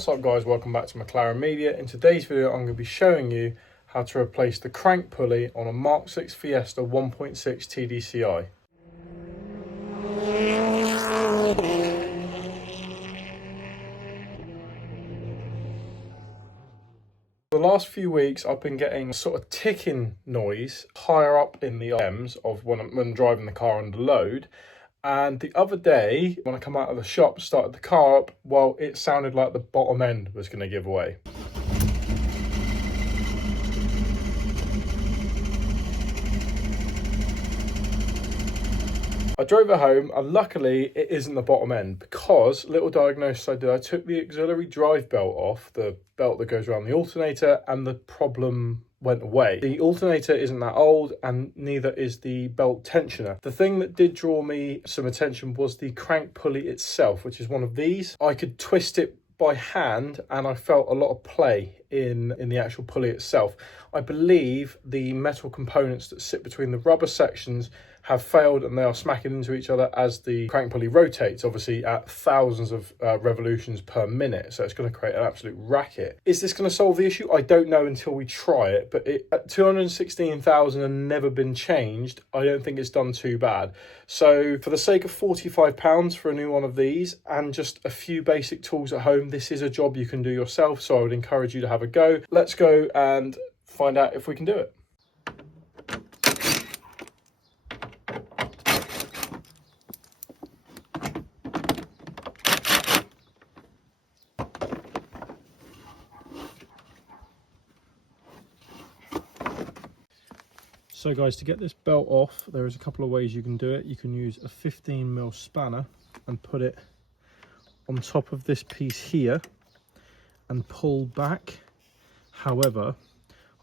What's up guys, welcome back to McLaren Media. In today's video I'm going to be showing you how to replace the crank pulley on a Mk6 Fiesta 1.6 TDCi. The last few weeks I've been getting a sort of ticking noise higher up in the RMs of when I'm driving the car under load. And the other day, when I come out of the shop, started the car up, well, it sounded like the bottom end was going to give away. I drove it home and luckily it isn't the bottom end, because little diagnosis I did, I took the auxiliary drive belt off, the belt that goes around the alternator, and the problem went away. The alternator isn't that old and neither is the belt tensioner. The thing that did draw me some attention was the crank pulley itself, which is one of these. I could twist it by hand and I felt a lot of play in the actual pulley itself. I believe the metal components that sit between the rubber sections have failed and they are smacking into each other as the crank pulley rotates, obviously at thousands of revolutions per minute, so it's going to create an absolute racket. Is this going to solve the issue? I don't know until we try it, but at 216,000 and never been changed, I don't think it's done too bad. So for the sake of £45 for a new one of these and just a few basic tools at home, this is a job you can do yourself, so I would encourage you to have a go. Let's go and find out if we can do it. So guys, to get this belt off, there is a couple of ways you can do it. You can use a 15mm spanner and put it on top of this piece here and pull back. However,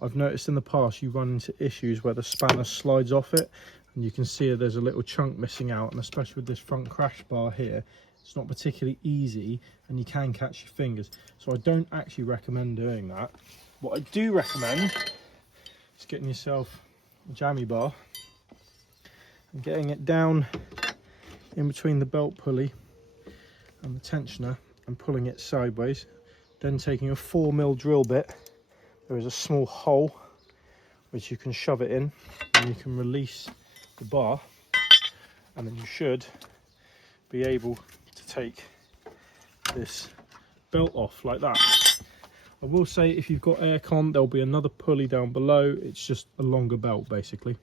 I've noticed in the past you run into issues where the spanner slides off it and you can see there's a little chunk missing out, and especially with this front crash bar here, it's not particularly easy and you can catch your fingers. So I don't actually recommend doing that. What I do recommend is getting yourself a jammy bar and getting it down in between the belt pulley and the tensioner and pulling it sideways, then taking a 4mm drill bit. There is a small hole which you can shove it in and you can release the bar, and then you should be able to take this belt off like that. I will say if you've got aircon, there'll be another pulley down below. It's just a longer belt basically.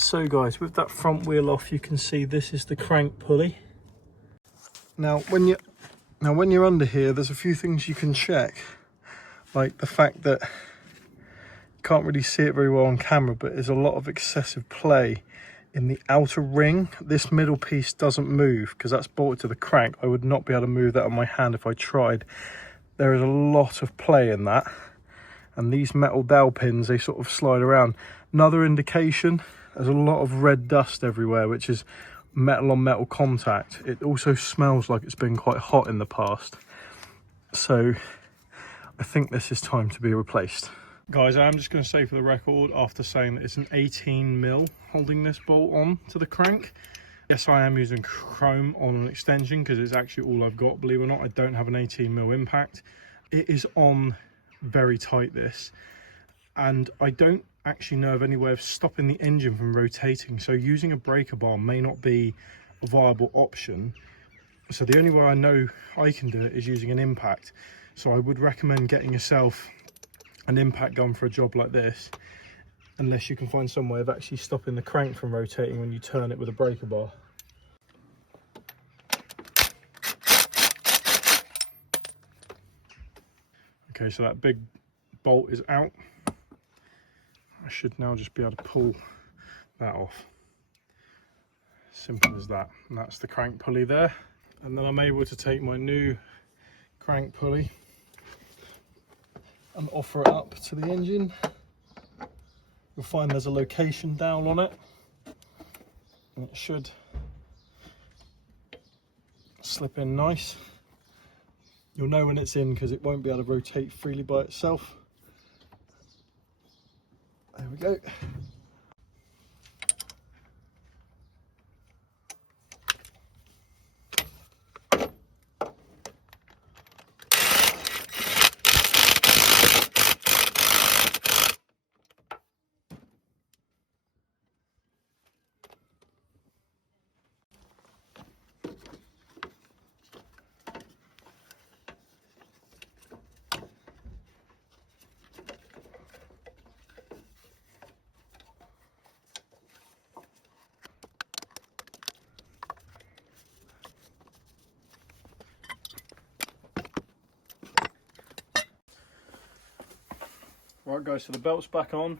So guys, with that front wheel off, you can see this is the crank pulley. Now when you're under here, there's a few things you can check, like the fact that you can't really see it very well on camera, but there's a lot of excessive play in the outer ring. This middle piece doesn't move because that's bolted to the crank. I would not be able to move that on my hand if I tried. There is a lot of play in that, and these metal dowel pins, they sort of slide around. Another indication, there's a lot of red dust everywhere, which is metal on metal contact. It also smells like it's been quite hot in the past. So I think this is time to be replaced. Guys, I'm just going to say for the record, after saying that it's an 18mm holding this bolt on to the crank. Yes, I am using chrome on an extension because it's actually all I've got. Believe it or not, I don't have an 18mm impact. It is on very tight, this. And I don't actually know of any way of stopping the engine from rotating, so using a breaker bar may not be a viable option. So the only way I know I can do it is using an impact. So I would recommend getting yourself an impact gun for a job like this, unless you can find some way of actually stopping the crank from rotating when you turn it with a breaker bar. Okay, so that big bolt is out. I should now just be able to pull that off. Simple as that. And that's the crank pulley there. And then I'm able to take my new crank pulley and offer it up to the engine. You'll find there's a location down on it, and it should slip in nice. You'll know when it's in because it won't be able to rotate freely by itself. There we go. Right guys, so the belt's back on.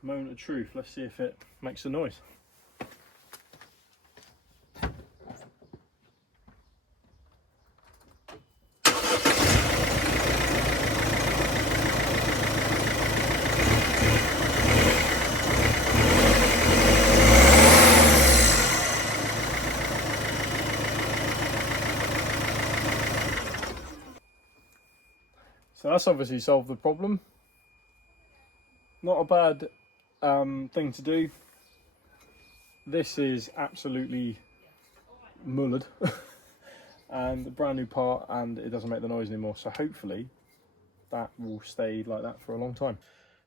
Moment of truth, let's see if it makes a noise. So that's obviously solved the problem. Not a bad thing to do. This is absolutely mullered and a brand new part, and it doesn't make the noise anymore. So hopefully that will stay like that for a long time.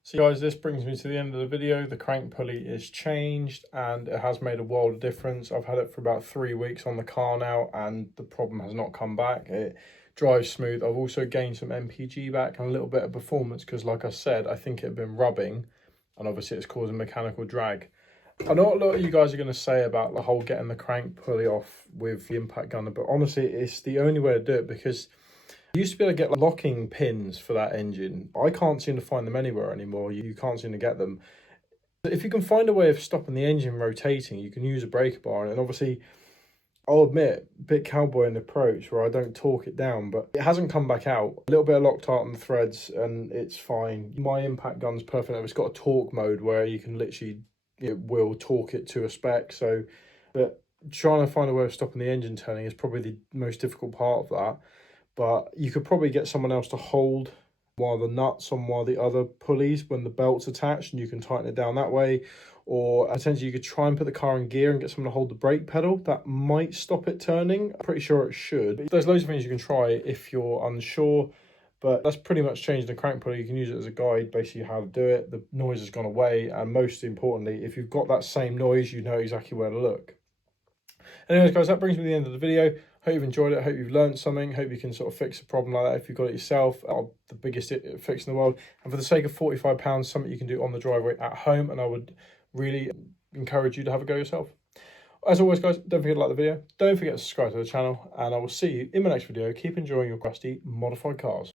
So guys, this brings me to the end of the video. The crank pulley is changed and it has made a world of difference. I've had it for about 3 weeks on the car now and the problem has not come back. It drives smooth. I've also gained some MPG back and a little bit of performance because, like I said, I think it had been rubbing and obviously it's causing mechanical drag. I know what a lot of you guys are going to say about the whole getting the crank pulley off with the impact gunner, but honestly it's the only way to do it because you used to be able to get locking pins for that engine. I can't seem to find them anywhere anymore. You can't seem to get them. If you can find a way of stopping the engine rotating, you can use a breaker bar. And obviously, I'll admit, a bit cowboy in the approach where I don't torque it down, but it hasn't come back out. A little bit of Loctite on the threads and it's fine. My impact gun's perfect. It's got a torque mode where you can literally, it will torque it to a spec. So, but trying to find a way of stopping the engine turning is probably the most difficult part of that. But you could probably get someone else to hold one of the nuts on one of the other pulleys when the belt's attached and you can tighten it down that way. Or essentially you could try and put the car in gear and get someone to hold the brake pedal. That might stop it turning. I'm pretty sure it should. There's loads of things you can try if you're unsure, but that's pretty much changed the crank pulley. You can use it as a guide, basically how to do it. The noise has gone away. And most importantly, if you've got that same noise, you know exactly where to look. Anyways, guys, that brings me to the end of the video. Hope you've enjoyed it. Hope you've learned something. Hope you can sort of fix a problem like that if you've got it yourself. The biggest fix in the world. And for the sake of £45, something you can do on the driveway at home. And I would really encourage you to have a go yourself. As always, guys, don't forget to like the video. Don't forget to subscribe to the channel. And I will see you in my next video. Keep enjoying your crusty modified cars.